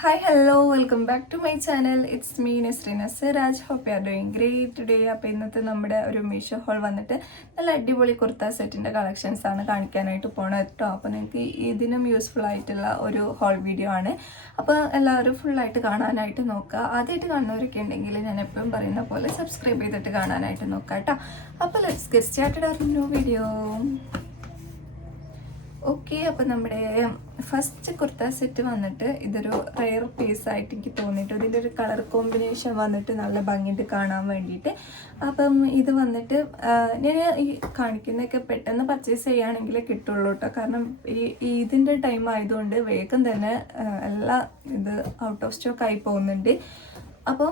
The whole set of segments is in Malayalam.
Hi, hello, welcome back to my channel. It's me, Nasrina Siraj. Hope you are doing great today. അപ്പോൾ ഇന്നത്തെ നമ്മുടെ ഒരു മീഷോ ഹോൾ വന്നിട്ട് നല്ല അടിപൊളി കുർത്ത സെറ്റിൻ്റെ കളക്ഷൻസ് ആണ് കാണിക്കാനായിട്ട് പോണത് കേട്ടോ. അപ്പോൾ നിങ്ങൾക്ക് ഇതിനും യൂസ്ഫുൾ ആയിട്ടുള്ള ഒരു ഹോൾ വീഡിയോ ആണ്. അപ്പോൾ എല്ലാവരും ഫുള്ളായിട്ട് കാണാനായിട്ട് നോക്കുക. ആദ്യമായിട്ട് കാണുന്നവരൊക്കെ ഉണ്ടെങ്കിൽ ഞാൻ എപ്പോഴും പറയുന്ന പോലെ സബ്സ്ക്രൈബ് ചെയ്തിട്ട് കാണാനായിട്ട് നോക്കുക കേട്ടോ. അപ്പോൾ let's get started our new video. Okay, അപ്പോൾ നമ്മുടെ ഫസ്റ്റ് കുർത്ത സെറ്റ് വന്നിട്ട് ഇതൊരു റെയർ പീസായിട്ട് എനിക്ക് തോന്നിയിട്ട് ഇതിൻ്റെ ഒരു കളർ കോമ്പിനേഷൻ വന്നിട്ട് നല്ല ഭംഗിയിട്ട് കാണാൻ വേണ്ടിയിട്ട്. അപ്പം ഇത് വന്നിട്ട് ഞാൻ ഈ കാണിക്കുന്നതൊക്കെ പെട്ടെന്ന് പർച്ചേസ് ചെയ്യുകയാണെങ്കിലേ കിട്ടുള്ളൂ കേട്ടോ. കാരണം ഇതിൻ്റെ ടൈം ആയതുകൊണ്ട് വേഗം തന്നെ ഇത് ഔട്ട് ഓഫ് സ്റ്റോക്ക് ആയി പോകുന്നുണ്ട്. അപ്പോൾ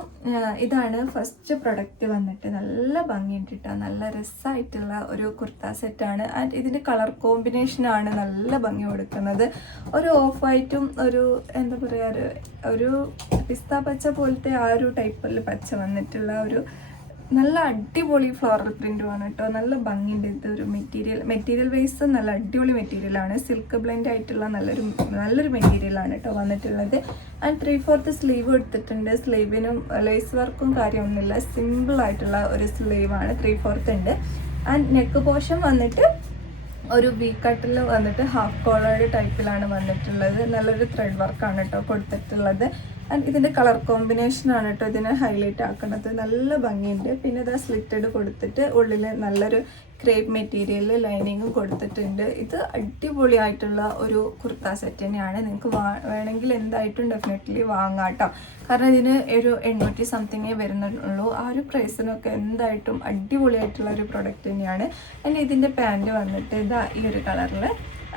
ഇതാണ് ഫസ്റ്റ് പ്രൊഡക്റ്റ് വന്നിട്ട് നല്ല ഭംഗിയുണ്ട് കേട്ടോ. നല്ല രസമായിട്ടുള്ള ഒരു കുർത്ത സെറ്റാണ്. ആൻഡ് ഇതിൻ്റെ കളർ കോമ്പിനേഷനാണ് നല്ല ഭംഗി കൊടുക്കുന്നത്. ഒരു ഓഫ് വൈറ്റും ഒരു എന്താ പറയുക ഒരു പിസ്ത പച്ച പോലത്തെ ആ ഒരു ടൈപ്പിൽ പച്ച വന്നിട്ടുള്ള ഒരു നല്ല അടിപൊളി ഫ്ലോറൽ പ്രിൻറ്റുമാണ് കേട്ടോ. നല്ല ഭംഗിയുണ്ട്. ഇതൊരു മെറ്റീരിയൽ വൈസ് നല്ല അടിപൊളി മെറ്റീരിയലാണ്. സിൽക്ക് ബ്ലെൻഡ് ആയിട്ടുള്ള നല്ലൊരു മെറ്റീരിയലാണ് കേട്ടോ വന്നിട്ടുള്ളത്. ആൻഡ് 3/4 സ്ലീവ് എടുത്തിട്ടുണ്ട്. സ്ലീവിനും ലേസ് വർക്കും കാര്യമൊന്നുമില്ല, സിമ്പിളായിട്ടുള്ള ഒരു സ്ലീവാണ്. 3/4 ഉണ്ട്. ആൻഡ് നെക്ക് പോർഷൻ വന്നിട്ട് ഒരു വി കട്ടിൽ വന്നിട്ട് ഹാഫ് കോളേഡ് ടൈപ്പിലാണ് വന്നിട്ടുള്ളത്. നല്ലൊരു ത്രെഡ് വർക്കാണ് കേട്ടോ കൊടുത്തിട്ടുള്ളത്. ആൻഡ് ഇതിൻ്റെ കളർ കോമ്പിനേഷനാണ് കേട്ടോ ഇതിനെ ഹൈലൈറ്റ് ആക്കുന്നത്. നല്ല ഭംഗിയുണ്ട്. പിന്നെ ഇത് സ്ലിറ്റഡ് കൊടുത്തിട്ട് ഉള്ളിൽ നല്ലൊരു ക്രേപ്പ് മെറ്റീരിയൽ ലൈനിങ്ങും കൊടുത്തിട്ടുണ്ട്. ഇത് അടിപൊളിയായിട്ടുള്ള ഒരു കുർത്ത സെറ്റ് തന്നെയാണ്. നിങ്ങൾക്ക് വേണമെങ്കിൽ എന്തായിട്ടും ഡെഫിനറ്റ്ലി വാങ്ങാം കേട്ടോ. കാരണം ഇതിന് ഒരു 800 സംതിങ്ങേ വരുന്നുള്ളൂ. ആ ഒരു പ്രൈസിനൊക്കെ എന്തായിട്ടും അടിപൊളിയായിട്ടുള്ള ഒരു പ്രൊഡക്റ്റ് തന്നെയാണ്. ആൻഡ് ഇതിൻ്റെ പാൻറ് വന്നിട്ട് ഇതാ ഈ ഒരു കളറിൽ,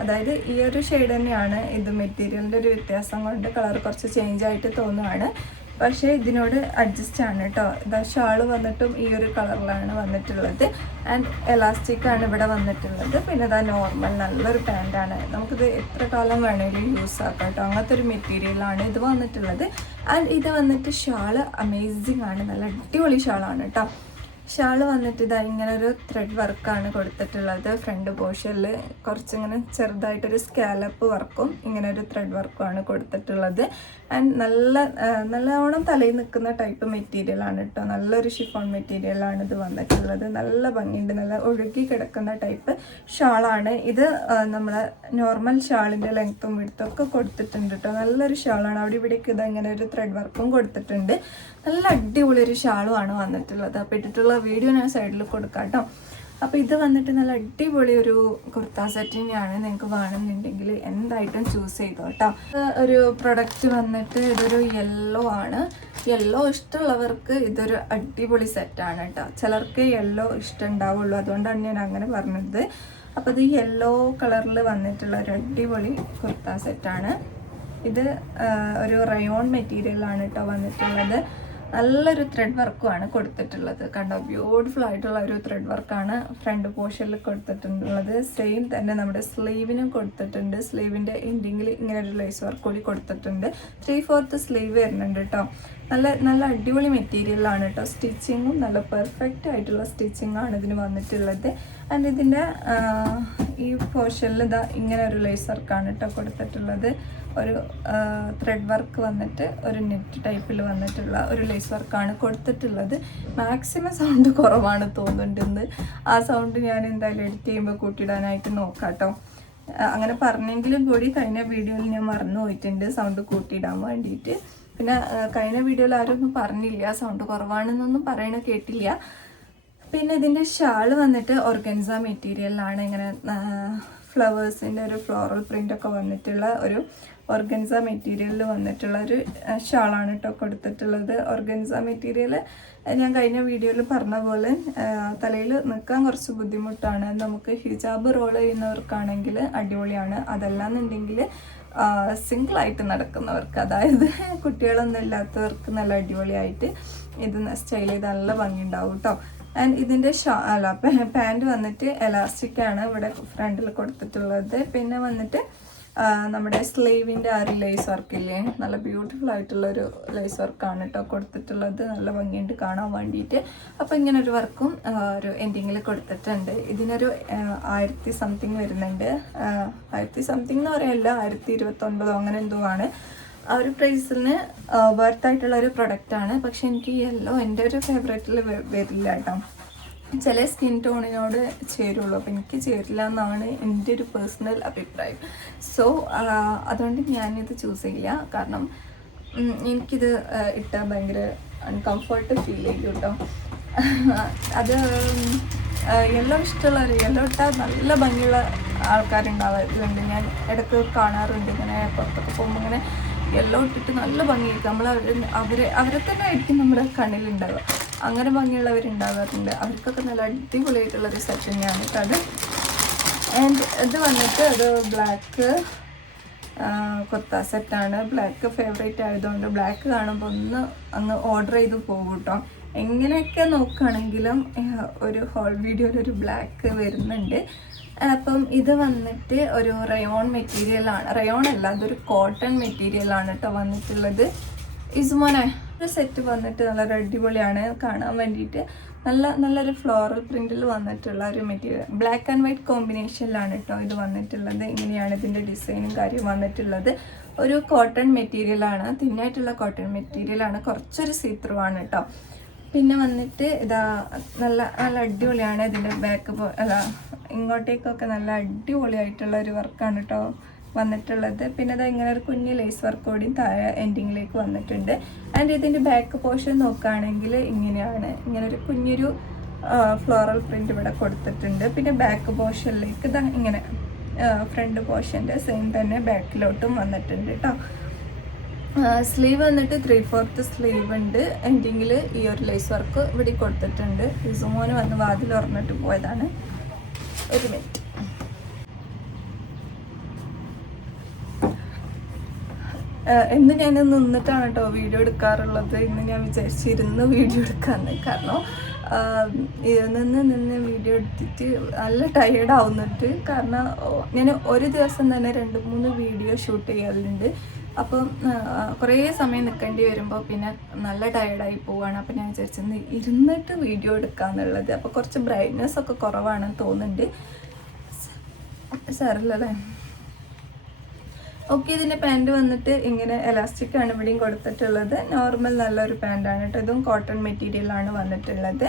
അതായത് ഈ ഒരു ഷെയ്ഡ് തന്നെയാണ്. ഇത് മെറ്റീരിയലിൻ്റെ ഒരു വ്യത്യാസം കൊണ്ട് കളർ കുറച്ച് ചേഞ്ച് ആയിട്ട് തോന്നുകയാണ്. പക്ഷേ ഇതിനോട് അഡ്ജസ്റ്റ് ആണ് കേട്ടോ. ഇതാ ഷാള് വന്നിട്ടും ഈ ഒരു കളറിലാണ് വന്നിട്ടുള്ളത്. ആൻഡ് എലാസ്റ്റിക് ആണ് ഇവിടെ വന്നിട്ടുള്ളത്. പിന്നെ ഇതാ നോർമൽ നല്ലൊരു പാൻറ്റാണ്. നമുക്കിത് എത്ര കാലം വേണമെങ്കിലും യൂസ് ആക്കാം കേട്ടോ. അങ്ങനത്തെ ഒരു മെറ്റീരിയലാണ് ഇത് വന്നിട്ടുള്ളത്. ആൻഡ് ഇത് വന്നിട്ട് ഷാള് അമേസിങ് ആണ്. നല്ല അടിപൊളി ഷാളാണ് കേട്ടോ. ഷാള് വന്നിട്ട് ഇതാ ഇങ്ങനെ ഒരു ത്രെഡ് വർക്കാണ് കൊടുത്തിട്ടുള്ളത്. ഫ്രണ്ട് പോർഷനിൽ കുറച്ചിങ്ങനെ ചെറുതായിട്ടൊരു സ്കാലപ്പ് വർക്കും ഇങ്ങനെ ഒരു ത്രെഡ് വർക്കുമാണ് കൊടുത്തിട്ടുള്ളത്. ആൻഡ് നല്ലവണ്ണം തലയിൽ നിൽക്കുന്ന ടൈപ്പ് മെറ്റീരിയലാണ് കേട്ടോ. നല്ലൊരു ഷിഫോൺ മെറ്റീരിയലാണ് ഇത് വന്നിട്ടുള്ളത്. നല്ല ഭംഗിയുണ്ട്. നല്ല ഒഴുകി കിടക്കുന്ന ടൈപ്പ് ഷാളാണ് ഇത്. നമ്മളെ നോർമൽ ഷാളിൻ്റെ ലെങ്ത്തും വിഡ്ത്തും കൊടുത്തിട്ടുണ്ട് കേട്ടോ. നല്ലൊരു ഷാളാണ്. അവിടെ ഇവിടേക്ക് ഇത് ഇങ്ങനെ ഒരു ത്രെഡ് വർക്കും കൊടുത്തിട്ടുണ്ട്. നല്ല അടിപൊളി ഒരു ഷാളുമാണ് വന്നിട്ടുള്ളത്. അപ്പോൾ ഇട്ടിട്ടുള്ള വീഡിയോ ഞാൻ സൈഡിൽ കൊടുക്കാം കേട്ടോ. അപ്പോൾ ഇത് വന്നിട്ട് നല്ല അടിപൊളി ഒരു കുർത്ത സെറ്റ് തന്നെയാണ്. നിങ്ങൾക്ക് വേണമെന്നുണ്ടെങ്കിൽ എന്തായിട്ടും ചൂസ് ചെയ്തോ കേട്ടോ. ഒരു പ്രൊഡക്റ്റ് വന്നിട്ട് ഇതൊരു യെല്ലോ ആണ്. യെല്ലോ ഇഷ്ടമുള്ളവർക്ക് ഇതൊരു അടിപൊളി സെറ്റാണ് കേട്ടോ. ചിലർക്ക് യെല്ലോ ഇഷ്ടം ഉണ്ടാവുള്ളൂ, അതുകൊണ്ടാണ് ഞാൻ അങ്ങനെ പറഞ്ഞത്. അപ്പോൾ ഇത് യെല്ലോ കളറിൽ വന്നിട്ടുള്ള ഒരു അടിപൊളി കുർത്ത സെറ്റാണ്. ഇത് ഒരു റയോൺ മെറ്റീരിയലാണ് കേട്ടോ വന്നിട്ടുള്ളത്. നല്ലൊരു ത്രെഡ് വർക്കുമാണ് കൊടുത്തിട്ടുള്ളത്. കണ്ടോ, ബ്യൂട്ടിഫുൾ ആയിട്ടുള്ള ഒരു ത്രെഡ് വർക്കാണ് ഫ്രണ്ട് പോർഷനിൽ കൊടുത്തിട്ടുള്ളത്. സെയിം തന്നെ നമ്മുടെ സ്ലീവിനും കൊടുത്തിട്ടുണ്ട്. സ്ലീവിൻ്റെ എൻഡിങ്ങിൽ ഇങ്ങനെ ഒരു ലേസ് വർക്ക് കൂടി കൊടുത്തിട്ടുണ്ട്. 3/4 സ്ലീവ് വരുന്നുണ്ട് കേട്ടോ. നല്ല അടിപൊളി മെറ്റീരിയലാണ് കേട്ടോ. സ്റ്റിച്ചിങ്ങും നല്ല പെർഫെക്റ്റ് ആയിട്ടുള്ള സ്റ്റിച്ചിങ് ആണ് ഇതിന് വന്നിട്ടുള്ളത്. ആൻഡ് ഇതിൻ്റെ ഈ പോർഷനിൽ ഇതാ ഇങ്ങനെ ഒരു ലേസ് വർക്കാണ് കേട്ടോ കൊടുത്തിട്ടുള്ളത്. ഒരു ത്രെഡ് വർക്ക് വന്നിട്ട് ഒരു നെറ്റ് ടൈപ്പിൽ വന്നിട്ടുള്ള ഒരു ലേസ് വർക്കാണ് കൊടുത്തിട്ടുള്ളത്. മാക്സിമം സൗണ്ട് കുറവാണ് തോന്നുന്നുണ്ടെന്ന്. ആ സൗണ്ട് ഞാൻ എന്തായാലും എഡിറ്റ് ചെയ്യുമ്പോൾ കൂട്ടിയിടാനായിട്ട് നോക്കാം കേട്ടോ. അങ്ങനെ പറഞ്ഞെങ്കിലും കൂടി കഴിഞ്ഞ വീഡിയോയിൽ ഞാൻ മറന്നു പോയിട്ടുണ്ട് സൗണ്ട് കൂട്ടിയിടാൻ വേണ്ടിയിട്ട്. പിന്നെ കഴിഞ്ഞ വീഡിയോയിൽ ആരും ഒന്നും പറഞ്ഞില്ല, സൗണ്ട് കുറവാണെന്നൊന്നും പറയണ കേട്ടില്ല. പിന്നെ ഇതിൻ്റെ ഷാൾ വന്നിട്ട് ഓർഗൻസ മെറ്റീരിയലാണ്. ഇങ്ങനെ ഫ്ലവേഴ്സിൻ്റെ ഒരു ഫ്ലോറൽ പ്രിൻ്റൊക്കെ വന്നിട്ടുള്ള ഒരു ഓർഗൻസ മെറ്റീരിയലിൽ വന്നിട്ടുള്ള ഒരു ഷാളാണ് കേട്ടോ കൊടുത്തിട്ടുള്ളത്. ഓർഗൻസ മെറ്റീരിയൽ ഞാൻ കഴിഞ്ഞ വീഡിയോയിൽ പറഞ്ഞ പോലെ തലയിൽ നിൽക്കാൻ കുറച്ച് ബുദ്ധിമുട്ടാണ്. നമുക്ക് ഹിജാബ് റോൾ ചെയ്യുന്നവർക്കാണെങ്കിൽ അടിപൊളിയാണ്. അതല്ലാന്നുണ്ടെങ്കിൽ സിംഗിളായിട്ട് നടക്കുന്നവർക്ക്, അതായത് കുട്ടികളൊന്നും ഇല്ലാത്തവർക്ക് നല്ല അടിപൊളിയായിട്ട് ഇത് സ്റ്റൈൽ ചെയ്ത് നല്ല ഭംഗി ഉണ്ടാവും കേട്ടോ. ആൻഡ് ഇതിൻ്റെ പാൻറ് വന്നിട്ട് എലാസ്റ്റിക് ആണ് ഇവിടെ ഫ്രണ്ടിൽ കൊടുത്തിട്ടുള്ളത്. പിന്നെ വന്നിട്ട് നമ്മുടെ സ്ലീവിൻ്റെ ആ ഒരു ലേസ് വർക്കില്ലേ, നല്ല ബ്യൂട്ടിഫുൾ ആയിട്ടുള്ളൊരു ലേസ് വർക്കാണ് കേട്ടോ കൊടുത്തിട്ടുള്ളത്. നല്ല ഭംഗിയുണ്ട് കാണാൻ വേണ്ടിയിട്ട്. അപ്പോൾ ഇങ്ങനൊരു വർക്കും ഒരു എൻഡിങ്ങിൽ കൊടുത്തിട്ടുണ്ട്. ഇതിനൊരു 1000 സംതിങ് വരുന്നുണ്ട്. 1000 സംതിങ് എന്ന് പറയല്ല, 1029 അങ്ങനെ എന്തോ ആണ്. ആ ഒരു പ്രൈസിന് വർത്തായിട്ടുള്ള ഒരു പ്രൊഡക്റ്റാണ്. പക്ഷെ എനിക്ക് യെല്ലോ എൻ്റെ ഒരു ഫേവറേറ്റിൽ വരില്ല കേട്ടോ. ചില സ്കിൻ ടോണിനോട് ചേരുള്ളൂ, അപ്പോൾ എനിക്ക് ചേരില്ല എന്നാണ് എൻ്റെ ഒരു പേഴ്സണൽ അഭിപ്രായം. സോ അതുകൊണ്ട് ഞാനിത് ചൂസ് ചെയ്യില്ല. കാരണം എനിക്കിത് ഇട്ടാൽ ഭയങ്കര അൺകംഫർട്ട് ഫീൽ ചെയ്യും കേട്ടോ. അത് യെല്ലോ ഇഷ്ടമുള്ളവർ, യെല്ലോ ഇട്ടാൽ നല്ല ഭംഗിയുള്ള ആൾക്കാരുണ്ടാവാറുണ്ട്. ഞാൻ ഇടയ്ക്ക് കാണാറുണ്ട് ഇങ്ങനെ പുറത്തൊക്കെ പോകുമ്പോൾ ഇങ്ങനെ യെല്ലോ ഇട്ടിട്ട് നല്ല ഭംഗിയായിരിക്കും. അവരെ തന്നെ ആയിരിക്കും നമ്മുടെ കണ്ണിലുണ്ടാവുക. അങ്ങനെ ഭംഗിയുള്ളവരുണ്ടാകാറുണ്ട്. അവർക്കൊക്കെ നല്ല അടിപൊളിയായിട്ടുള്ളൊരു സെറ്റ് തന്നെയാണ് കേട്ടോ. ആൻഡ് ഇത് വന്നിട്ട് ഒരു ബ്ലാക്ക് കുർത്ത സെറ്റാണ്. ബ്ലാക്ക് ഫേവറേറ്റ് ആയതുകൊണ്ട് ബ്ലാക്ക് കാണുമ്പോൾ ഒന്ന് അങ്ങ് ഓർഡർ ചെയ്ത് പോകും കേട്ടോ. എങ്ങനെയൊക്കെ നോക്കുകയാണെങ്കിലും ഒരു ഹോൾ വീഡിയോയിൽ ഒരു ബ്ലാക്ക് വരുന്നുണ്ട്. അപ്പം ഇത് വന്നിട്ട് ഒരു റയോൺ മെറ്റീരിയലാണ്, റയോൺ അല്ല അതൊരു കോട്ടൺ മെറ്റീരിയലാണ് കേട്ടോ വന്നിട്ടുള്ളത്. ഇസുമോനെ ഒരു സെറ്റ് വന്നിട്ട് നല്ലൊരു അടിപൊളിയാണ് കാണാൻ വേണ്ടിയിട്ട്. നല്ലൊരു ഫ്ലോറൽ പ്രിൻറ്റിൽ വന്നിട്ടുള്ള ഒരു മെറ്റീരിയൽ, ബ്ലാക്ക് ആൻഡ് വൈറ്റ് കോമ്പിനേഷനിലാണ് കേട്ടോ ഇത് വന്നിട്ടുള്ളത്. ഇങ്ങനെയാണ് ഇതിൻ്റെ ഡിസൈനും കാര്യം വന്നിട്ടുള്ളത്. ഒരു കോട്ടൺ മെറ്റീരിയലാണ്, തിന്നായിട്ടുള്ള കോട്ടൺ മെറ്റീരിയലാണ്, കുറച്ചൊരു സീത്രൂ ആണ് കേട്ടോ. പിന്നെ വന്നിട്ട് ഇതാ നല്ല അടിപൊളിയാണ് ഇതിൻ്റെ ബാക്ക് ഇങ്ങോട്ടേക്കൊക്കെ നല്ല അടിപൊളിയായിട്ടുള്ള ഒരു വർക്കാണ് കേട്ടോ വന്നിട്ടുള്ളത്. പിന്നെ അത് ഇങ്ങനെ ഒരു കുഞ്ഞ് ലേസ് വർക്ക് കൂടി താഴെ എൻഡിങ്ങിലേക്ക് വന്നിട്ടുണ്ട്. ആൻഡ് ഇതിൻ്റെ ബാക്ക് പോർഷൻ നോക്കുകയാണെങ്കിൽ ഇങ്ങനെയാണ്, ഇങ്ങനെ ഒരു കുഞ്ഞൊരു ഫ്ലോറൽ പ്രിൻ്റ് ഇവിടെ കൊടുത്തിട്ടുണ്ട്. പിന്നെ ബാക്ക് പോർഷനിലേക്ക് ഇതാ ഇങ്ങനെ ഫ്രണ്ട് പോർഷൻ്റെ സെയിം തന്നെ ബാക്കിലോട്ടും വന്നിട്ടുണ്ട് കേട്ടോ. സ്ലീവ് വന്നിട്ട് 3/4 സ്ലീവ് ഉണ്ട്. എൻഡിങ്ങിൽ ഈ ഒരു ലേസ് വർക്ക് ഇവിടെ കൊടുത്തിട്ടുണ്ട്. ഇസുമോന് വന്ന് വാതിൽ ഉറന്നിട്ട് പോയതാണ്. ഒരു മിനിറ്റ്. ഇന്ന് ഞാൻ നിന്നിട്ടാണ് കേട്ടോ വീഡിയോ എടുക്കാറുള്ളത്. ഇന്ന് ഞാൻ വിചാരിച്ചിരുന്ന് വീഡിയോ എടുക്കാമെന്ന്. കാരണം നിന്ന് വീഡിയോ എടുത്തിട്ട് നല്ല ടയേർഡ് ആവുന്നിട്ട്. കാരണം ഞാൻ ഒരു ദിവസം തന്നെ 2-3 വീഡിയോ ഷൂട്ട് ചെയ്യാറുണ്ട്. അപ്പം കുറേ സമയം നിൽക്കേണ്ടി വരുമ്പോൾ പിന്നെ നല്ല ടയേർഡായി പോവുകയാണ്. അപ്പം ഞാൻ വിചാരിച്ചത് ഇരുന്നിട്ട് വീഡിയോ എടുക്കാമെന്നുള്ളത്. അപ്പോൾ കുറച്ച് ബ്രൈറ്റ്നെസ് ഒക്കെ കുറവാണെന്ന് തോന്നുന്നുണ്ട്. സാറില്ലല്ലേ. ഓക്കെ, ഇതിൻ്റെ പാൻറ് വന്നിട്ട് ഇങ്ങനെ എലാസ്റ്റിക് ആണ് ഇവിടെയും കൊടുത്തിട്ടുള്ളത്. നോർമൽ നല്ലൊരു പാൻറ്റാണ് കേട്ടോ. ഇതും കോട്ടൺ മെറ്റീരിയലാണ് വന്നിട്ടുള്ളത്.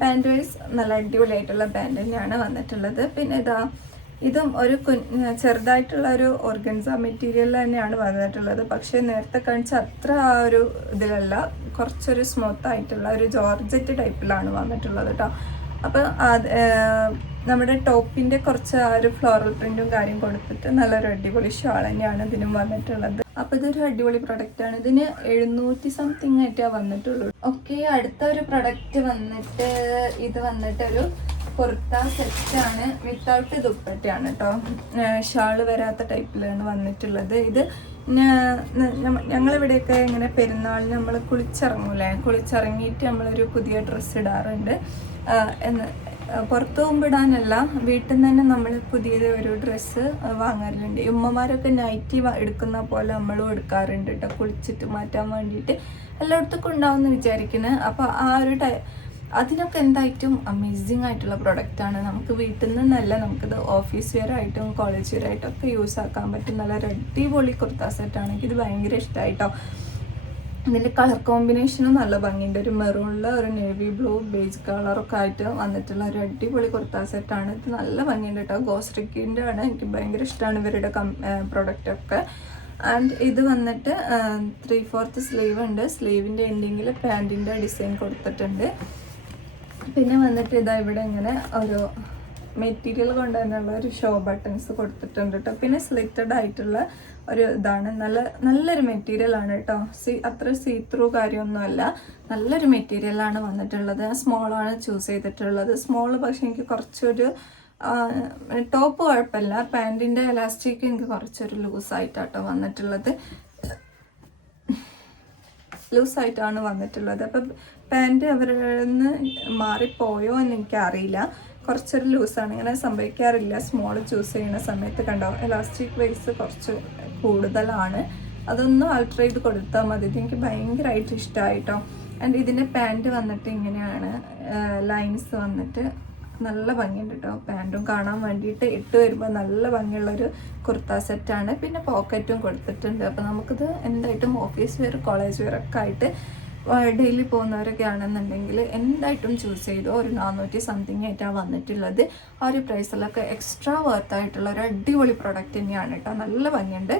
പാൻറ് വൈസ് നല്ല അടിപൊളിയായിട്ടുള്ള പാൻറ് തന്നെയാണ് വന്നിട്ടുള്ളത്. പിന്നെ ഇതും ഒരു ചെറുതായിട്ടുള്ള ഒരു ഓർഗൻസ മെറ്റീരിയൽ തന്നെയാണ് വന്നിട്ടുള്ളത്. പക്ഷേ നേരത്തെ കാണിച്ച അത്ര ആ ഒരു ഇതിലല്ല, കുറച്ചൊരു സ്മൂത്ത് ആയിട്ടുള്ള ഒരു ജോർജറ്റ് ടൈപ്പിലാണ് വന്നിട്ടുള്ളത് കേട്ടോ. അപ്പം നമ്മുടെ ടോപ്പിൻ്റെ കുറച്ച് ആ ഒരു ഫ്ലോറൽ പ്രിൻറ്റും കാര്യം കൊടുത്തിട്ട് നല്ലൊരു അടിപൊളി ഷാൾ തന്നെയാണ് ഇതിനും വന്നിട്ടുള്ളത്. അപ്പോൾ ഇതൊരു അടിപൊളി പ്രൊഡക്റ്റാണ്. ഇതിന് 700 സംതിങ് ആയിട്ടാണ് വന്നിട്ടുള്ളൂ. ഓക്കെ, അടുത്ത ഒരു പ്രൊഡക്റ്റ് വന്നിട്ട് ഇത് വന്നിട്ട് ഒരു കുർത്ത സെറ്റാണ് വിത്തൗട്ട് ദുപ്പട്ടയാണ് കേട്ടോ. ഷാള് വരാത്ത ടൈപ്പിലാണ് വന്നിട്ടുള്ളത്. ഇത് ഞങ്ങളിവിടെയൊക്കെ ഇങ്ങനെ പെരുന്നാളിന് നമ്മൾ കുളിച്ചിറങ്ങിയിട്ട് നമ്മളൊരു പുതിയ ഡ്രസ്സ് ഇടാറുണ്ട്. പുറത്ത് പോകുമ്പോൾ ഇടാനല്ല, വീട്ടിൽ നിന്ന് തന്നെ നമ്മൾ പുതിയത് ഒരു ഡ്രസ്സ് വാങ്ങാറുണ്ട്. ഉമ്മമാരൊക്കെ നൈറ്റി എടുക്കുന്ന പോലെ നമ്മളും എടുക്കാറുണ്ട് കേട്ടോ, കുളിച്ചിട്ട് മാറ്റാൻ വേണ്ടിയിട്ട്. എല്ലായിടത്തും ഉണ്ടാവുമെന്ന് വിചാരിക്കുന്നത്. അപ്പോൾ ആ ഒരു അതിനൊക്കെ എന്തായിട്ടും അമേസിങ് ആയിട്ടുള്ള പ്രൊഡക്റ്റാണ്. നമുക്ക് വീട്ടിൽ നിന്നല്ല, നമുക്കിത് ഓഫീസ് വെയർ ആയിട്ടും കോളേജ് വെയർ ആയിട്ടും ഒക്കെ യൂസ് ആക്കാൻ പറ്റും. നല്ല അടിപൊളി കുർത്ത സെറ്റാണ്. എനിക്കിത് ഭയങ്കര ഇഷ്ടമായിട്ടോ. ഇതിൻ്റെ കളർ കോമ്പിനേഷനും നല്ല ഭംഗിയുണ്ട്. ഒരു മെറൂണിൽ ഒരു നേവി ബ്ലൂ ബേജ് കളറൊക്കെ ആയിട്ട് വന്നിട്ടുള്ള ഒരു അടിപൊളി കുർത്ത സെറ്റാണ്. ഇത് നല്ല ഭംഗിയുണ്ട് കേട്ടോ. ഗോസ്ട്രിക്കിൻ്റെ ആണ്. എനിക്ക് ഭയങ്കര ഇഷ്ടമാണ് ഇവരുടെ പ്രൊഡക്റ്റൊക്കെ. ആൻഡ് ഇത് വന്നിട്ട് 3/4 സ്ലീവ് ഉണ്ട്. സ്ലീവിൻ്റെ എൻഡിങ്ങിൽ പാൻറ്റിൻ്റെ ഡിസൈൻ കൊടുത്തിട്ടുണ്ട്. പിന്നെ വന്നിട്ട് ഇതാ ഇവിടെ ഇങ്ങനെ ഒരു മെറ്റീരിയൽ കൊണ്ട് തന്നെയുള്ള ഒരു ഷോ ബട്ടൺസ് കൊടുത്തിട്ടുണ്ട് കേട്ടോ. പിന്നെ സ്ലിറ്റഡ് ആയിട്ടുള്ള ഒരു ഇതാണ്. നല്ലൊരു മെറ്റീരിയലാണ് കേട്ടോ. അത്ര സീ ത്രൂ കാര്യമൊന്നുമല്ല, നല്ലൊരു മെറ്റീരിയലാണ് വന്നിട്ടുള്ളത്. സ്മോളാണ് ചൂസ് ചെയ്തിട്ടുള്ളത്. സ്മോൾ പക്ഷേ എനിക്ക് കുറച്ചൊരു ടോപ്പ് കുഴപ്പമില്ല, പാൻറ്റിൻ്റെ എലാസ്റ്റിക് എനിക്ക് കുറച്ചൊരു ലൂസായിട്ടാട്ടോ വന്നിട്ടുള്ളത്. ലൂസായിട്ടാണ് വന്നിട്ടുള്ളത്. അപ്പം പാൻറ്റ് അവരിൽ നിന്ന് മാറിപ്പോയോ എന്ന് എനിക്കറിയില്ല. കുറച്ചൊരു ലൂസാണ്. ഇങ്ങനെ സംഭവിക്കാറില്ല സ്മോൾ ചൂസ് ചെയ്യുന്ന സമയത്ത്. കണ്ടോ, എലാസ്റ്റിക് വൈസ് കുറച്ച് കൂടുതലാണ്. അതൊന്നും ആൾട്ടർ ചെയ്ത് കൊടുത്താൽ മതി. എനിക്ക് ഭയങ്കരമായിട്ട് ഇഷ്ടമായിട്ടോ. ആൻഡ് ഇതിൻ്റെ പാൻറ്റ് വന്നിട്ട് ഇങ്ങനെയാണ്, ലൈൻസ് വന്നിട്ട് നല്ല ഭംഗിയുണ്ട് കേട്ടോ. പാൻറ്റും കാണാൻ വേണ്ടിയിട്ട് ഇട്ട് വരുമ്പോൾ നല്ല ഭംഗിയുള്ളൊരു കുർത്ത സെറ്റാണ്. പിന്നെ പോക്കറ്റും കൊടുത്തിട്ടുണ്ട്. അപ്പോൾ നമുക്കിത് എന്തായിട്ടും ഓഫീസ് വെയർ, കോളേജ് വെയർ ഒക്കെ ആയിട്ട് ഡെയിലി പോകുന്നവരൊക്കെ ആണെന്നുണ്ടെങ്കിൽ എന്തായിട്ടും ചൂസ് ചെയ്തോ. ഒരു 400 സംതിങ് ആയിട്ടാണ് വന്നിട്ടുള്ളത്. ആ ഒരു പ്രൈസിലൊക്കെ എക്സ്ട്രാ വർത്തായിട്ടുള്ള ഒരു അടിപൊളി പ്രൊഡക്റ്റ് തന്നെയാണ് കേട്ടോ. നല്ല ഭംഗിയുണ്ട്.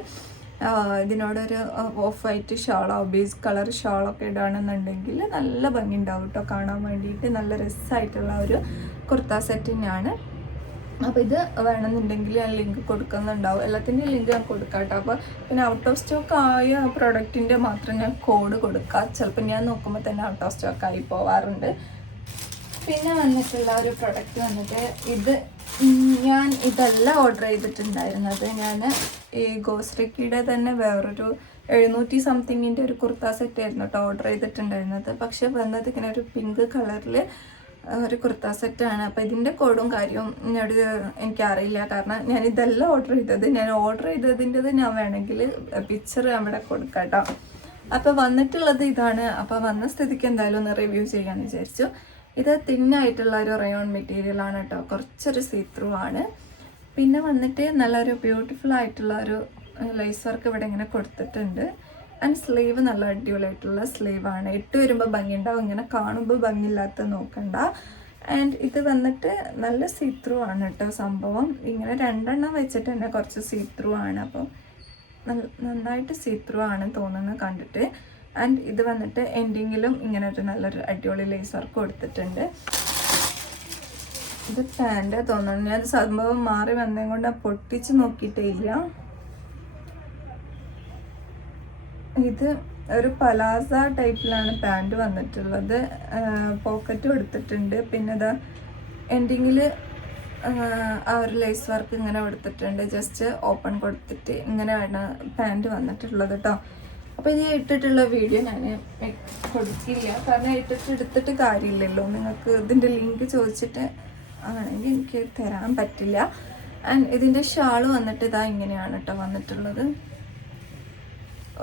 ഇതിനോടൊരു ഓഫ് വൈറ്റ് ഷാളോ ബേസ് കളർ ഷാളൊക്കെ ഇടുകയാണെന്നുണ്ടെങ്കിൽ നല്ല ഭംഗി ഉണ്ടാവും കേട്ടോ കാണാൻ വേണ്ടിയിട്ട്. നല്ല രസമായിട്ടുള്ള ഒരു കുർത്ത സെറ്റ് തന്നെയാണ്. അപ്പോൾ ഇത് വേണമെന്നുണ്ടെങ്കിൽ ഞാൻ ലിങ്ക് കൊടുക്കുന്നുണ്ടാവും. എല്ലാത്തിൻ്റെയും ലിങ്ക് ഞാൻ കൊടുക്കാം കേട്ടോ. അപ്പോൾ പിന്നെ ഔട്ട് ഓഫ് സ്റ്റോക്ക് ആയ പ്രൊഡക്റ്റിൻ്റെ മാത്രം ഞാൻ കോഡ് കൊടുക്കാം. ചിലപ്പോൾ ഞാൻ നോക്കുമ്പോൾ തന്നെ ഔട്ട് ഓഫ് സ്റ്റോക്ക് ആയി പോവാറുണ്ട്. പിന്നെ വന്നിട്ടുള്ള ഒരു പ്രൊഡക്റ്റ് വന്നിട്ട് ഞാൻ ഇതല്ല ഓർഡർ ചെയ്തിട്ടുണ്ടായിരുന്നത്. ഞാൻ ഈ ഗോസ്ട്രിക്കിയുടെ തന്നെ വേറൊരു 700 സംതിങ്ങിൻ്റെ ഒരു കുർത്ത സെറ്റ് ആയിരുന്നു കേട്ടോ ഓർഡർ ചെയ്തിട്ടുണ്ടായിരുന്നത്. പക്ഷെ വന്നത് ഇങ്ങനെ ഒരു പിങ്ക് കളറിൽ ഒരു കുർത്ത സെറ്റാണ്. അപ്പോൾ ഇതിൻ്റെ കോഡും കാര്യവും എനിക്കറിയില്ല. കാരണം ഞാൻ ഇതല്ല ഓർഡർ ചെയ്തത്. ഞാൻ ഓർഡർ ചെയ്തതിൻ്റെത് ഞാൻ വേണമെങ്കിൽ പിക്ചർ അവിടെ കൊടുക്കാം കേട്ടോ. അപ്പോൾ വന്നിട്ടുള്ളത് ഇതാണ്. അപ്പോൾ വന്ന സ്ഥിതിക്ക് എന്തായാലും ഒന്ന് റിവ്യൂ ചെയ്യാമെന്ന് വിചാരിച്ചു. ഇത് തിന്നായിട്ടുള്ള ഒരു റയോൺ മെറ്റീരിയലാണ് കേട്ടോ. കുറച്ചൊരു സീത്രൂ ആണ്. പിന്നെ വന്നിട്ട് നല്ലൊരു ബ്യൂട്ടിഫുൾ ആയിട്ടുള്ള ഒരു ലേസ് വർക്ക് ഇവിടെ ഇങ്ങനെ കൊടുത്തിട്ടുണ്ട്. ആൻഡ് സ്ലീവ് നല്ല അടിപൊളിയായിട്ടുള്ള സ്ലീവാണ്. ഇട്ട് വരുമ്പോൾ ഭംഗി ഉണ്ടാവും, ഇങ്ങനെ കാണുമ്പോൾ ഭംഗിയില്ലാത്ത നോക്കണ്ട. ആൻഡ് ഇത് വന്നിട്ട് നല്ല സീത്രൂ ആണ് കേട്ടോ സംഭവം. ഇങ്ങനെ 2 എണ്ണം വെച്ചിട്ട് തന്നെ കുറച്ച് സീത്രൂ ആണ്. അപ്പോൾ നന്നായിട്ട് സീത്രൂ ആണ് തോന്നുന്നത് കണ്ടിട്ട്. ആൻഡ് ഇത് വന്നിട്ട് എൻഡിങ്ങിലും ഇങ്ങനെ ഒരു നല്ലൊരു അടിപൊളി ലേസ് വർക്ക് കൊടുത്തിട്ടുണ്ട്. ഇത് പാൻറ് തോന്നുന്നു. ഞാൻ സംഭവം മാറി വന്നതും കൊണ്ട് പൊട്ടിച്ച് നോക്കിയിട്ടേ ഇല്ല. ഇത് ഒരു പലാസ ടൈപ്പിലാണ് പാൻറ് വന്നിട്ടുള്ളത്. പോക്കറ്റ് കൊടുത്തിട്ടുണ്ട്. പിന്നെ ഇത് എൻഡിങ്ങിൽ ആ ഒരു ലേസ് വർക്ക് ഇങ്ങനെ കൊടുത്തിട്ടുണ്ട്. ജസ്റ്റ് ഓപ്പൺ കൊടുത്തിട്ട് ഇങ്ങനെയാണ് പാൻറ് വന്നിട്ടുള്ളത് കേട്ടോ. അപ്പോൾ ഇത് ഇട്ടിട്ടുള്ള വീഡിയോ ഞാൻ കൊടുക്കില്ല. കാരണം എടുത്തിട്ട് കാര്യമില്ലല്ലോ. നിങ്ങൾക്ക് ഇതിൻ്റെ ലിങ്ക് ചോദിച്ചിട്ട് ആണെങ്കിൽ എനിക്ക് തരാൻ പറ്റില്ല. ആൻഡ് ഇതിൻ്റെ ഷാൾ വന്നിട്ട് ഇതാ ഇങ്ങനെയാണ് കേട്ടോ വന്നിട്ടുള്ളത്.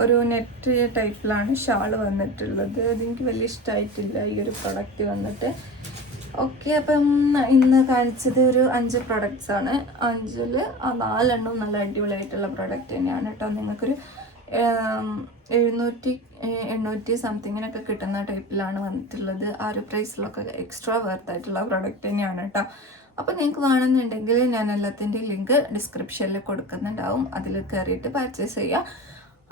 ഒരു നെറ്റ് ടൈപ്പിലാണ് ഷാൾ വന്നിട്ടുള്ളത്. അതെനിക്ക് വലിയ ഇഷ്ടമായിട്ടില്ല ഈ ഒരു പ്രൊഡക്റ്റ് വന്നിട്ട്. ഓക്കെ, അപ്പം ഇന്ന് കാണിച്ചത് ഒരു 5 പ്രൊഡക്ട്സ് ആണ്. 5ൽ 4 എണ്ണവും നല്ല അടിപൊളിയായിട്ടുള്ള പ്രൊഡക്റ്റ് തന്നെയാണ് കേട്ടോ. നിങ്ങൾക്കൊരു 700-800 സംതിങ്ങിനൊക്കെ കിട്ടുന്ന ടൈപ്പിലാണ് വന്നിട്ടുള്ളത്. ആ ഒരു പ്രൈസിലൊക്കെ എക്സ്ട്രാ വർത്തായിട്ടുള്ള പ്രൊഡക്റ്റ് തന്നെയാണ് കേട്ടോ. അപ്പോൾ നിങ്ങൾക്ക് വേണമെന്നുണ്ടെങ്കിൽ ഞാൻ എല്ലാത്തിൻ്റെയും ലിങ്ക് ഡിസ്ക്രിപ്ഷനിൽ കൊടുക്കുന്നുണ്ടാവും. അതിൽ കയറിയിട്ട് പർച്ചേസ് ചെയ്യുക.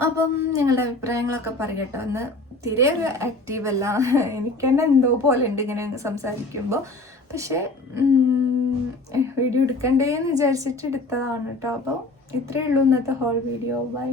അപ്പം നിങ്ങളുടെ അഭിപ്രായങ്ങളൊക്കെ പറയട്ടോ. ഒന്ന് തീരെ ഒരു ആക്റ്റീവല്ല, എനിക്ക് തന്നെ എന്തോ പോലെ ഉണ്ട് ഇങ്ങനെ സംസാരിക്കുമ്പോൾ. പക്ഷേ വീഡിയോ എടുക്കണ്ടേന്ന് വിചാരിച്ചിട്ട് എടുത്തതാണ് കേട്ടോ. അപ്പോൾ ഇത്രയേ ഉള്ളൂ ഇന്നത്തെ ഹോൾ വീഡിയോ. ബൈ.